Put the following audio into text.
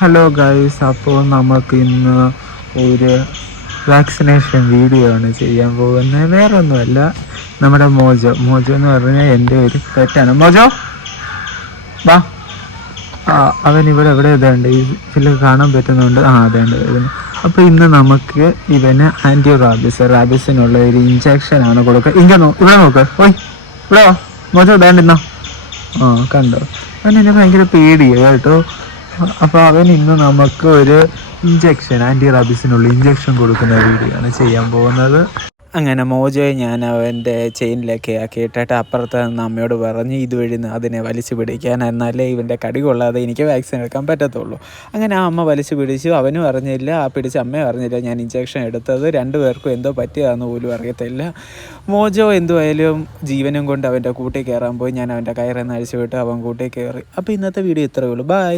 Hello guys, അപ്പോൾ നമുക്ക് ഇന്ന് ഒരു വാക്സിനേഷൻ വീഡിയോ ആണ് ചെയ്യാൻ പോകുന്നത്. വേറെ ഒന്നുമല്ല, നമ്മുടെ മോജോ എന്ന് പറഞ്ഞാൽ എൻ്റെ ഒരു പെറ്റാണ്. മോജോ വാ. അവൻ ഇവിടെ എവിടെ ഇതുണ്ട്, ഇതിൽ കാണാൻ പറ്റുന്നുണ്ട്. അതേണ്ട ഇതിന്. അപ്പോൾ ഇന്ന് നമുക്ക് ഇവന് റാബിസിനുള്ള ഒരു ഇഞ്ചക്ഷനാണ് കൊടുക്കുക. ഇവിടെ നോക്ക്. ഓയ് ഇവിടെ വാ മോജോ, വേണ്ടിന്നോ. കണ്ടോ, അവൻ എന്നെ ഭയങ്കര പേടിയാണ് കേട്ടോ. അപ്പോൾ അവൻ ഇന്ന് നമുക്ക് ഒരു ആൻറ്റി റാബിസിനുള്ള ഇഞ്ചക്ഷൻ കൊടുക്കുന്ന വീഡിയോ ആണ് ചെയ്യാൻ പോകുന്നത്. അങ്ങനെ മോജോയെ ഞാൻ അവൻ്റെ ചെയിനിലൊക്കെ ആക്കിയിട്ടിട്ട് അപ്പുറത്ത് നിന്ന് അമ്മയോട് പറഞ്ഞ് ഇതുവഴി അതിനെ വലിച്ചു പിടിക്കാൻ, എന്നാലേ ഇവൻ്റെ കടി കൊള്ളാതെ എനിക്ക് വാക്സിൻ എടുക്കാൻ പറ്റത്തുള്ളൂ. അങ്ങനെ ആ അമ്മ വലിച്ചു പിടിച്ചു. അവനും അറിഞ്ഞില്ല, പിടിച്ച അമ്മയും അറിഞ്ഞില്ല ഞാൻ ഇഞ്ചക്ഷൻ എടുത്തത്. രണ്ടുപേർക്കും എന്തോ പറ്റിയതാണെന്ന് പോലും അറിയത്തില്ല. മോജോ എന്തുമായാലും ജീവനും കൊണ്ട് അവൻ്റെ കൂട്ടിൽ കയറാൻ പോയി. ഞാൻ അവൻ്റെ കയറിന്ന് അഴിച്ചു വിട്ട് അവൻ കൂട്ടിൽ കയറി. അപ്പോൾ ഇന്നത്തെ വീഡിയോ ഇത്രയേ ഉള്ളൂ. ബൈ.